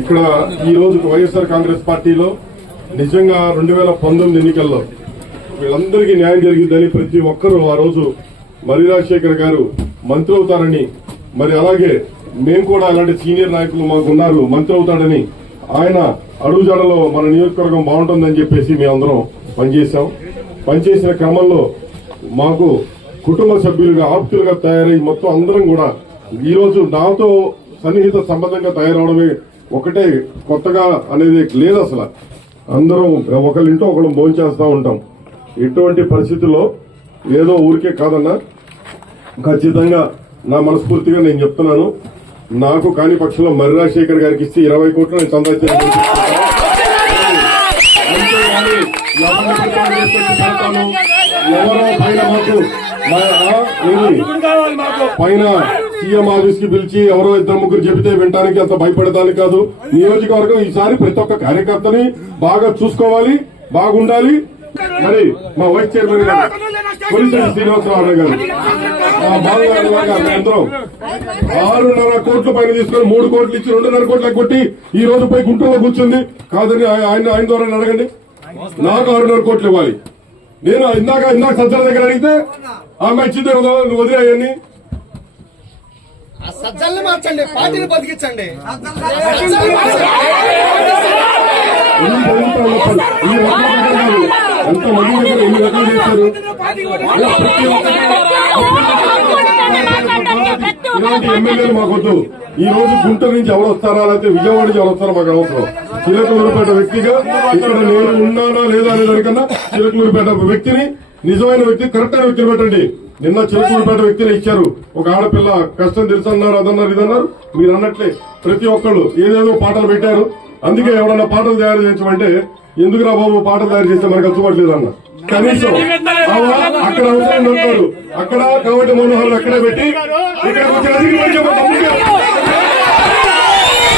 ఇక్కడ ఈ రోజు వైఎస్ఆర్ కాంగ్రెస్ పార్టీలో నిజంగా 2019 ఎన్నికల్లో వీళ్ళందరికీ న్యాయం జరిగిందని ప్రతి ఒక్కరూ ఆ రోజు మరి రాజశేఖర్ గారు మంత్రి అవుతారని, మరి అలాగే మేము కూడా అలాంటి సీనియర్ నాయకులు మాకున్నారు మంత్రి అవుతాడని ఆయన అడుగుజాడలో మన నియోజకవర్గం బాగుంటుందని చెప్పేసి మేమందరం పనిచేశాం. పనిచేసిన క్రమంలో మాకు కుటుంబ సభ్యులుగా ఆప్తులుగా తయారై మొత్తం అందరం కూడా ఈ రోజు నాతో సన్నిహిత సంబంధంగా తయారవడమే ఒకటే కొత్తగా అనేది లేదు. అసలు అందరం ఒకరింటో ఒకరు భోంచేస్తా ఉంటాం. ఇటువంటి పరిస్థితుల్లో ఏదో ఊరికే కాదన్నా, ఖచ్చితంగా నా మనస్ఫూర్తిగా నేను చెప్తున్నాను, నాకు కాని పక్షంలో మరి రాజశేఖర్ గారికి ఇస్తే 20 కోట్లు నేను సంపాదించాను. ఎవరో పైన సీఎం ఆఫీస్ కి పిలిచి ఎవరో 2-3 చెబితే వినడానికి అంత భయపడేదానికి కాదు. నియోజకవర్గం ఈసారి ప్రతి ఒక్క కార్యకర్తని బాగా చూసుకోవాలి, బాగుండాలి. మరి మా వైస్ చైర్మన్ గారు కొలిశెట్టి శ్రీనివాసరావు గారు అందరం 6.5 కోట్ల పైన తీసుకొని 3 కోట్లు ఇచ్చి 2.5 కోట్లకు కొట్టి ఈ రోజు పోయి గుంటూరులో కూర్చుంది కాదని ఆయన ద్వారా అడగండి. నాకు 6.5 కోట్లు ఇవ్వాలి. నేను ఇందాక సజ్జల దగ్గర అడిగితే ఆమె ఇచ్చింది నువ్వు వదిలేయని. సజ్జల్ని మార్చండి, పార్టీని బతికించండి. ఎంత మంది దగ్గర ఎన్ని రకాలు చేశారు. ఇలాంటి ఎమ్మెల్యేలు మాకొద్దు. ఈ రోజు గుంటూరు నుంచి ఎవరు వస్తారా, లేకపోతే విజయవాడ నుంచి ఎవరు వస్తారో మాకు అవసరం. చిలకలూరుపేట వ్యక్తిగా ఇక్కడ నేను ఉన్నానా లేదా అనేదానికన్నా చిలకలూరుపేట వ్యక్తిని, నిజమైన వ్యక్తి, కరెక్ట్ అయిన వ్యక్తిని పెట్టండి. నిన్న చిలకలూరుపేట వ్యక్తిని ఇచ్చారు. ఒక ఆడపిల్ల కష్టం తెలుసన్నారు, అదన్నారు, ఇదన్నారు. మీరు అన్నట్లే ప్రతి ఒక్కళ్ళు ఏదేదో పాటలు పెట్టారు. అందుకే ఎవరన్నా పాటలు తయారు చేయించమంటే ఎందుకురా బాబు పాటలు తయారు చేస్తే మనకు అచ్చుపట్లేదు అన్న. కనీసం అక్కడ అవసరం అంటారు. అక్కడ కాబట్టి మనోహర్ అక్కడే పెట్టి ఇక్కడ